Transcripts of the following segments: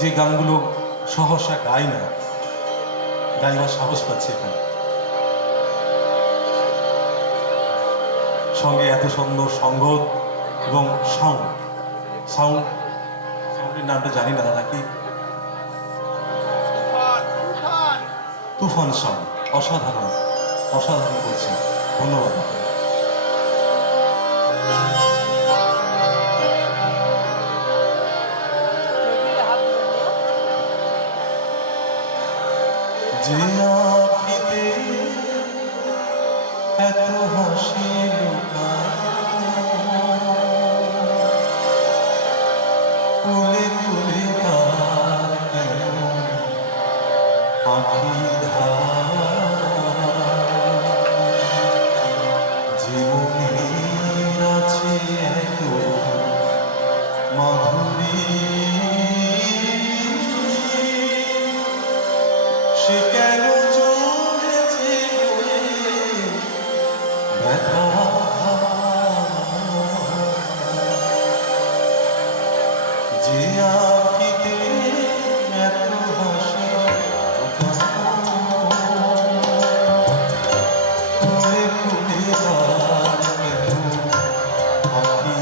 যে গানগুলো সহসা গাই না, গাইবার সাহস পাচ্ছি এখন। সঙ্গে এত সুন্দর সঙ্গত এবং সাউন্ডের নামটা জানি না দাদা, কি তুফান সাউন্ড। অসাধারণ অসাধারণ করছে, ধন্যবাদ। যে আখিতে এত হাসি তুলে তুলে তার কেন আখি জীবনের আছে এত মাধুরী, সে কেন চলেছে ব্যথা, যে আখিতে এত হাসি তুলে তুলে তার কেন আখি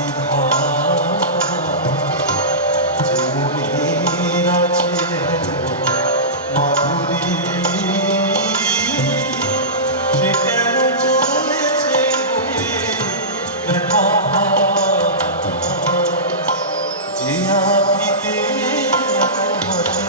জীবনের আছে মাধুরী, সে কেন চলেছে ব্যথা, যে আখিতে এত হাসি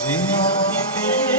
যে আখিতে